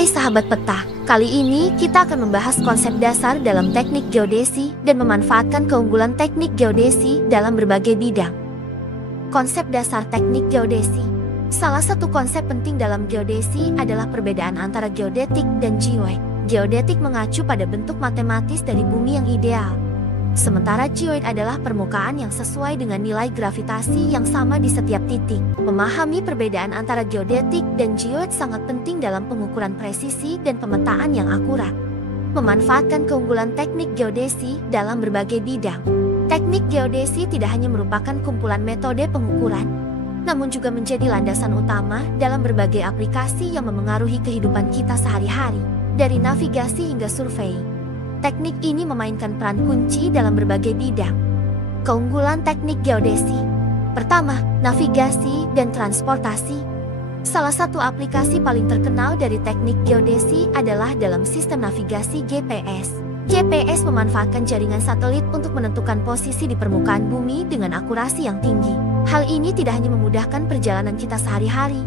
Hai sahabat peta, kali ini kita akan membahas konsep dasar dalam teknik geodesi dan memanfaatkan keunggulan teknik geodesi dalam berbagai bidang. Konsep dasar teknik geodesi. Salah satu konsep penting dalam geodesi adalah perbedaan antara geodetik dan geoid. Geodetik mengacu pada bentuk matematis dari bumi yang ideal. Sementara geoid adalah permukaan yang sesuai dengan nilai gravitasi yang sama di setiap titik. Memahami perbedaan antara geodetik dan geoid sangat penting dalam pengukuran presisi dan pemetaan yang akurat. Memanfaatkan keunggulan teknik geodesi dalam berbagai bidang. Teknik geodesi tidak hanya merupakan kumpulan metode pengukuran, namun juga menjadi landasan utama dalam berbagai aplikasi yang memengaruhi kehidupan kita sehari-hari, dari navigasi hingga survei. Teknik ini memainkan peran kunci dalam berbagai bidang. Keunggulan teknik geodesi. Pertama, navigasi dan transportasi. Salah satu aplikasi paling terkenal dari teknik geodesi adalah dalam sistem navigasi GPS. GPS memanfaatkan jaringan satelit untuk menentukan posisi di permukaan bumi dengan akurasi yang tinggi. Hal ini tidak hanya memudahkan perjalanan kita sehari-hari,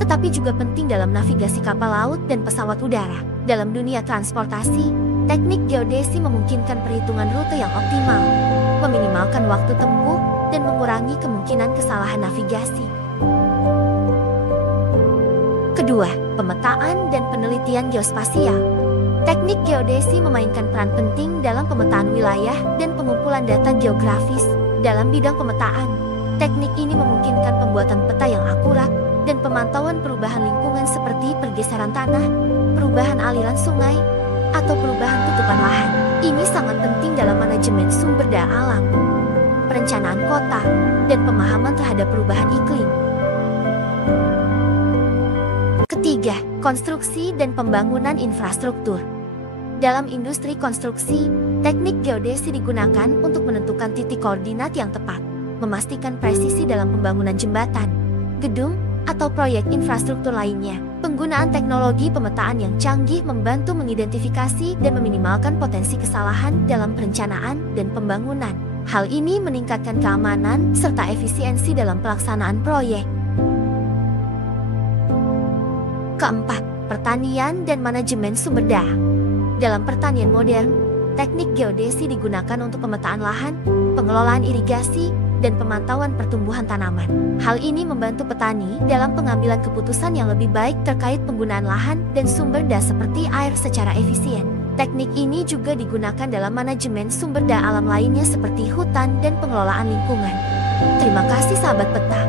tetapi juga penting dalam navigasi kapal laut dan pesawat udara. Dalam dunia transportasi, teknik geodesi memungkinkan perhitungan rute yang optimal, meminimalkan waktu tempuh, dan mengurangi kemungkinan kesalahan navigasi. Kedua, pemetaan dan penelitian geospasial. Teknik geodesi memainkan peran penting dalam pemetaan wilayah dan pengumpulan data geografis. Dalam bidang pemetaan, teknik ini memungkinkan pembuatan peta yang akurat dan pemantauan perubahan lingkungan seperti pergeseran tanah, perubahan aliran sungai, atau perubahan tutupan lahan. Ini sangat penting dalam manajemen sumber daya alam, perencanaan kota, dan pemahaman terhadap perubahan iklim. Ketiga, konstruksi dan pembangunan infrastruktur. Dalam industri konstruksi, teknik geodesi digunakan untuk menentukan titik koordinat yang tepat, memastikan presisi dalam pembangunan jembatan, gedung, atau proyek infrastruktur lainnya. Penggunaan teknologi pemetaan yang canggih membantu mengidentifikasi dan meminimalkan potensi kesalahan dalam perencanaan dan pembangunan. Hal ini meningkatkan keamanan serta efisiensi dalam pelaksanaan proyek. Keempat, pertanian dan manajemen sumber daya. Dalam pertanian modern, teknik geodesi digunakan untuk pemetaan lahan, pengelolaan irigasi, dan pemantauan pertumbuhan tanaman. Hal ini membantu petani dalam pengambilan keputusan yang lebih baik terkait penggunaan lahan dan sumber daya seperti air secara efisien. Teknik ini juga digunakan dalam manajemen sumber daya alam lainnya seperti hutan dan pengelolaan lingkungan. Terima kasih sahabat peta.